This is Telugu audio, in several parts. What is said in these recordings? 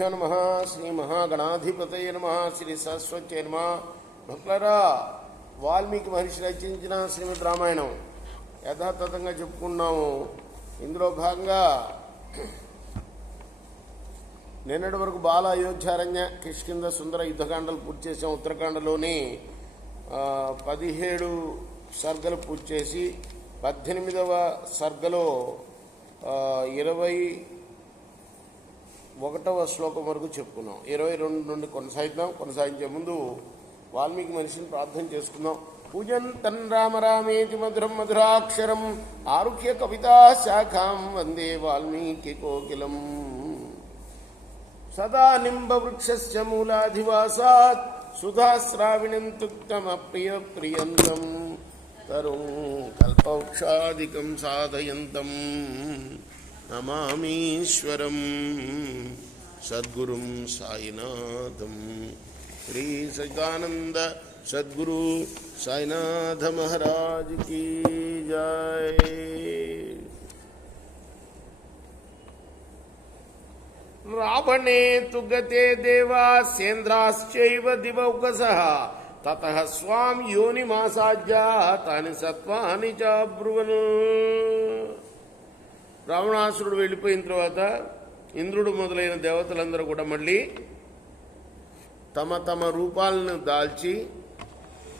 శ్రీగురుభ్యో నమః. శ్రీ మహాగణాధిపతయ నమః. శ్రీ సరస్వత్యై నమః. భక్తులారా, వాల్మీకి మహర్షి రచించిన శ్రీమద్ రామాయణం యథాతథంగా చెప్పుకున్నాము. ఇందులో భాగంగా నిన్నటి వరకు బాల, అయోధ్యారణ్య, కిష్కింధ, సుందర యుద్ధకాండలు పూర్తి చేసాం. ఉత్తరాఖండలోని 17 సర్గలు పూర్తి చేసి 18వ సర్గలో 21వ శ్లోకం వరకు చెప్పుకున్నాం. 22 నుండి కొనసాగించే ముందు వాల్మీకి మనిషిని ప్రార్థన చేసుకుందాం. పూజంతన్ రామ రామేతి మధురం మధురాక్షరం ఆరుహ్య కవితా శాఖాం వందే వాల్మీకి కోకిలం. సదా నింబవృక్షస్య మూలాధివాసాత్ సుధాశ్రావిణం తుక్తమప్రియ ప్రియంతం తరుం కల్పవృక్షాదికం సాధయంతం నమామీశ్వరం సద్గురుం సాయినాథం. శ్రీ సచిదానంద సద్గురు సాయినాథ మహారాజ్ కీ జై. రావణే తు గతే దేవాస్యేంద్రాశ్చైవ దివౌకసః తతః స్వాం యోనిమాసాజ్య తాని సత్వాని చ బ్రువన్. రావణాసురుడు వెళ్ళిపోయిన తర్వాత ఇంద్రుడు మొదలైన దేవతలందరూ కూడా మళ్ళీ తమ తమ రూపాలను దాల్చి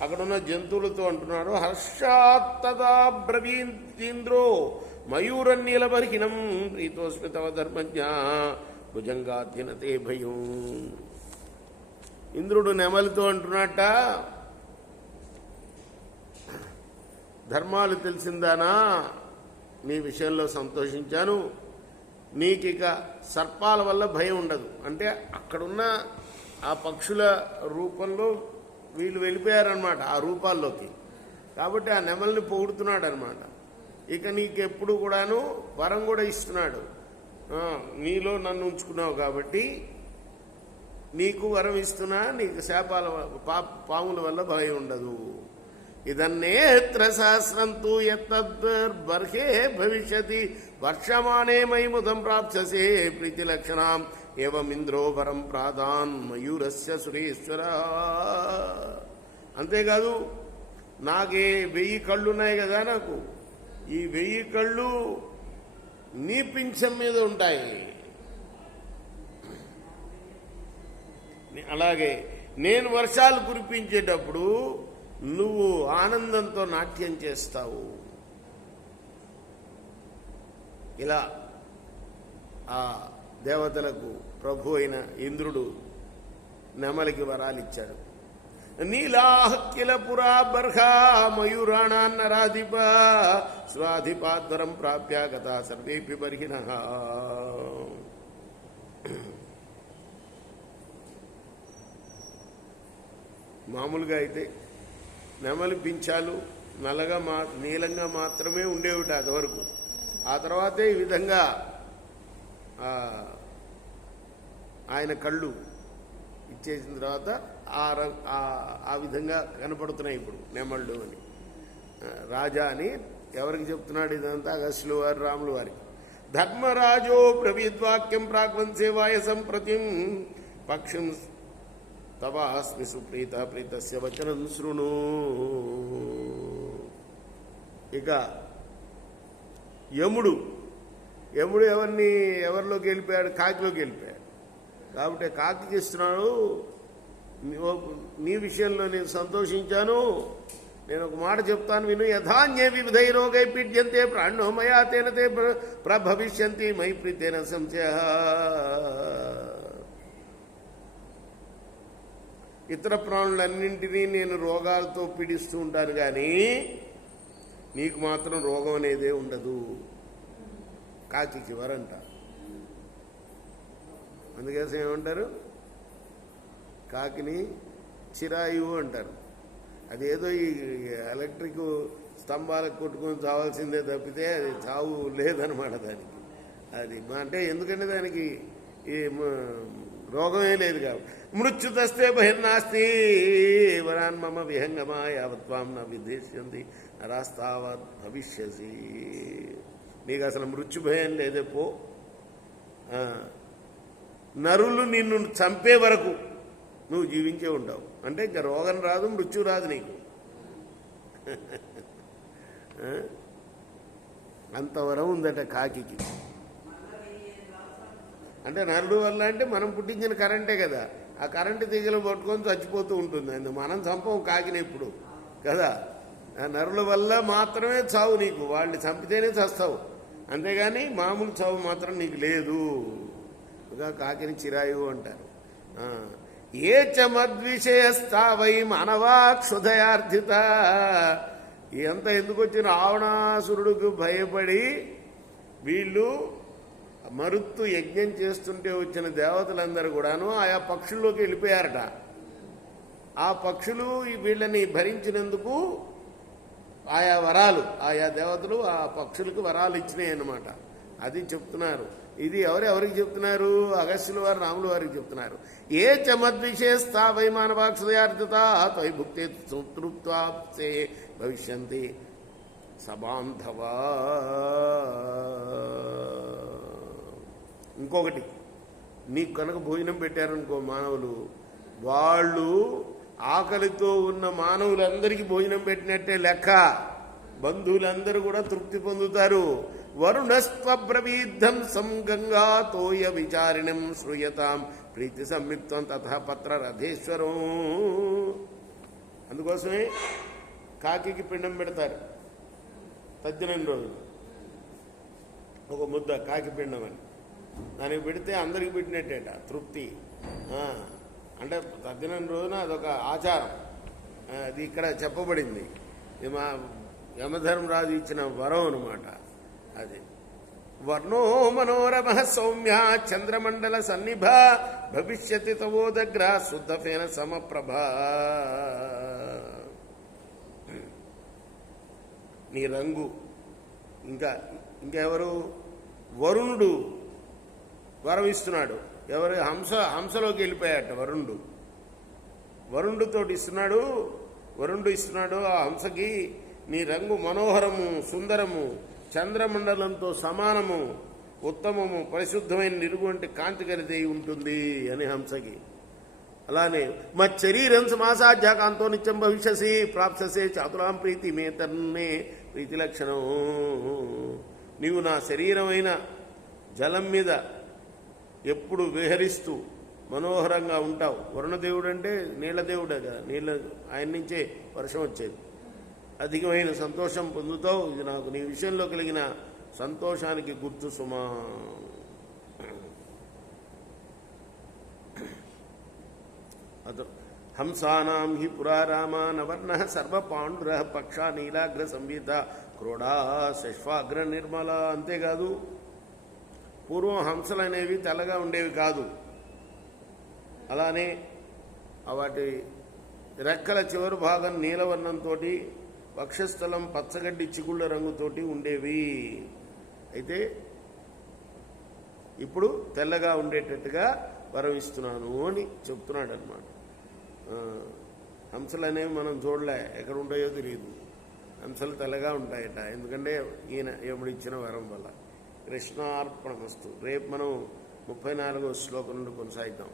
అక్కడున్న జంతువులతో అంటున్నారు, హర్షాత్తదా బ్రవీంద్రో మయూరన్నీలబర్హిణం ప్రీతోస్మి తవ ధర్మజ్ఞ భుజంగాద్యనతే భయం. ఇంద్రుడు నెమలితో అంటున్నట్ట, ధర్మాలు తెలిసిందానా, నీ విషయంలో సంతోషించాను, నీకిక సర్పాల వల్ల భయం ఉండదు. అంటే అక్కడున్న ఆ పక్షుల రూపంలో వీళ్ళు వెళ్ళిపోయారనమాట ఆ రూపాల్లోకి. కాబట్టి ఆ నెమల్ని పొగుడుతున్నాడు అనమాట. ఇక నీకెప్పుడు కూడాను వరం కూడా ఇస్తున్నాడు, నీలో నన్ను ఉంచుకున్నావు కాబట్టి నీకు వరం ఇస్తున్నా, నీకు శాపాల పాముల వల్ల భయం ఉండదు. ఇదన్నేత్ర సహస్రంతు యత్తద్బర్హే భవిష్యతి వర్షమానే మహిముదం ప్రాప్స్యసే ప్రీతి లక్షణం ఏవమింద్రో వరం ప్రాదాన్ మయూరస్య సురేశ్వర. అంతేకాదు, నాకే 1000 కళ్ళున్నాయి కదా, నాకు ఈ 1000 కళ్ళు నీ పింఛం మీద ఉంటాయి. అలాగే నేను వర్షాలు కురిపించేటప్పుడు నువ్వు ఆనందంతో నాట్యం చేస్తావు. ఇలా ఆ దేవతలకు ప్రభు అయిన ఇంద్రుడు నెమలికి వరాలిచ్చాడు. నీలాహకిల పురా బర్హా మయూరాణాన్నరాధిప స్వాధిపాద్వరం ప్రాప్య గతా సర్వేపి బర్హిణః. మామూలుగా అయితే నెమలి పింఛాలు నల్లగా నీలంగా మాత్రమే ఉండేవిట అదివరకు. ఆ తర్వాతే ఈ విధంగా ఆయన కళ్ళు ఇచ్చేసిన తర్వాత ఆ విధంగా కనపడుతున్నాయి ఇప్పుడు నెమళ్ళు అని. రాజా అని ఎవరికి చెప్తున్నాడు ఇదంతా? అగస్త్యులు వారు, రాములు వారికి. ధర్మరాజో బ్రవీద్వాక్యం ప్రాగ్వంశే వాయసం ప్రతిం పక్షం తవాస్మి సుప్రీత ప్రీతస్య వచనం శృణు. ఇక యముడు ఎవరిలోకి వెళ్ళిపోయాడు? కాకిలోకి వెళ్ళిపోయాడు. కాబట్టి కాకికి ఇస్తున్నాడు, నీ విషయంలో నేను సంతోషించాను, నేను ఒక మాట చెప్తాను విను. యథాన్యే వివిధై రోగై పీడ్యంతే ప్రాణో మయా తేన తే ప్రభవిష్యంతి మయి ప్రీతేన సంశయ. ఇతర ప్రాణులన్నింటినీ నేను రోగాలతో పీడిస్తూ ఉంటాను, కానీ నీకు మాత్రం రోగం అనేదే ఉండదు. కాకికి వరంట. అందుకోసం ఏమంటారు? కాకిని చిరాయువు అంటారు. అదేదో ఈ ఎలక్ట్రిక్ స్తంభాలకు కొట్టుకొని చావాల్సిందే తప్పితే అది చావు లేదనమాట దానికి. అది అంటే ఎందుకంటే దానికి ఈ రోగమే లేదు కాబట్టి. మృత్యుతస్తే బహిర్నాస్తి వరాన్ మమ విహంగమా యావత్వాం న విద్దేశ్యంతి నరాస్తావత్ భవిష్యసి. నీకు అసలు మృత్యు భయం లేదే పో. నరులు నిన్ను చంపే వరకు నువ్వు జీవించే ఉంటావు. అంటే ఇంకా రోగం రాదు, మృత్యు రాదు నీకు. అంతవరం ఉందట కాకి. అంటే నరుడు వల్ల అంటే మనం పుట్టించిన కరెంటే కదా, ఆ కరెంటు తీగలు పట్టుకొని చచ్చిపోతూ ఉంటుంది. అందుకు మనం చంపం కాకిని ఎప్పుడు కదా. నరుల వల్ల మాత్రమే చావు నీకు, వాళ్ళు చంపితేనే చస్తావు, అంతేగాని మామూలు చావు మాత్రం నీకు లేదు. కాకిని చిరాయు అంటారు. ఏ చమద్విషయస్తావై మానవాక్షుదయార్థిత. ఎంత ఎందుకు వచ్చిన రావణాసురుడికి భయపడి వీళ్ళు మరుత్తు యజ్ఞం చేస్తుంటే వచ్చిన దేవతలందరూ కూడాను ఆయా పక్షుల్లోకి వెళ్ళిపోయారట. ఆ పక్షులు వీళ్ళని భరించినందుకు ఆయా వరాలు, ఆయా దేవతలు ఆ పక్షులకు వరాలు ఇచ్చినాయి అన్నమాట. అది చెప్తున్నారు. ఇది ఎవరికి చెప్తున్నారు? అగస్త్యుల వారు రాముల వారికి చెప్తున్నారు. ఏ చమద్విషేస్తా వైమానవాక్షుదయార్థత త్వయి భుక్తే సంతృప్తే భవిష్యంతి సబాంధవా. ఇంకొకటి, నీకు కనుక భోజనం పెట్టారనుకో మానవులు, వాళ్ళు ఆకలితో ఉన్న మానవులందరికీ భోజనం పెట్టినట్టే లెక్క. బంధువులందరూ కూడా తృప్తి పొందుతారు. వరుణస్త్వబ్రవీద్ధం సంగంగా తోయ విచారిణం శ్రూయతాం ప్రీతి సంయుక్తం తథా పత్ర రథేశ్వరం. అందుకోసమే కాకి పిండం పెడతారు తద్దినం రోజు, ఒక ముద్ద కాకి పిండం అని. దానికి పెడితే అందరికి పెట్టినట్టేట తృప్తి. అంటే తద్దినం రోజున అదొక ఆచారం. అది ఇక్కడ చెప్పబడింది. ఇది మా యమధర్మరాజు ఇచ్చిన వరం అనమాట. అది వర్ణో మనోరమ సౌమ్య చంద్రమండల సన్నిభ భవిష్యతి తవోదగ్ర శుద్ధఫేన సమప్రభ. నీ రంగు ఇంకెవరు? వరుణుడు వరం ఇస్తున్నాడు. ఎవరు? హంసలోకి వెళ్ళిపోయాట వరుణుడు. వరుణుడితో ఇస్తున్నాడు. వరుణుడు ఇస్తున్నాడు ఆ హంసకి, నీ రంగు మనోహరము, సుందరము, చంద్రమండలంతో సమానము, ఉత్తమము, పరిశుద్ధమైన నిరుగు కాంతి కలిగి ఉంటుంది అని హంసకి. అలానే మచ్చరీరం సమాసాధ్య కాంతో నిత్యం భవిష్యసి ప్రాప్ససే చాతులాం ప్రీతి మేతన్నే ప్రీతి లక్షణం. నీవు నా శరీరమైన జలం మీద ఎప్పుడు విహరిస్తూ మనోహరంగా ఉంటావు. వరుణదేవుడు అంటే నీళ్లదేవుడే కదా, ఆయన నుంచే వర్షం వచ్చేది. అధికమైన సంతోషం పొందుతావు. ఇది నాకు నీ విషయంలో కలిగిన సంతోషానికి గుర్తు సుమా. హంసానాం హి పురారామ నవర్ణ సర్వపాండుర పక్ష నీలాగ్ర సంవిత క్రోడా శశ్వాగ్ర నిర్మల. అంతేకాదు, పూర్వం హంసలు అనేవి తెల్లగా ఉండేవి కాదు. అలానే వాటి రెక్కల చివరి భాగం నీలవర్ణంతో, వక్షస్థలం పచ్చగడ్డి చిగుళ్ళ రంగుతోటి ఉండేవి. అయితే ఇప్పుడు తెల్లగా ఉండేటట్టుగా వరం ఇస్తున్నాను అని చెప్తున్నాడు అనమాట. హంసలు అనేవి మనం చూడలే, ఎక్కడ ఉంటాయో తెలియదు. హంసలు తెల్లగా ఉంటాయట, ఎందుకంటే ఈయన ఎప్పుడు ఇచ్చిన వరం వల్ల. కృష్ణార్పణమస్తు. రేపు మనం 34వ శ్లోకం నుండి కొనసాగిద్దాం.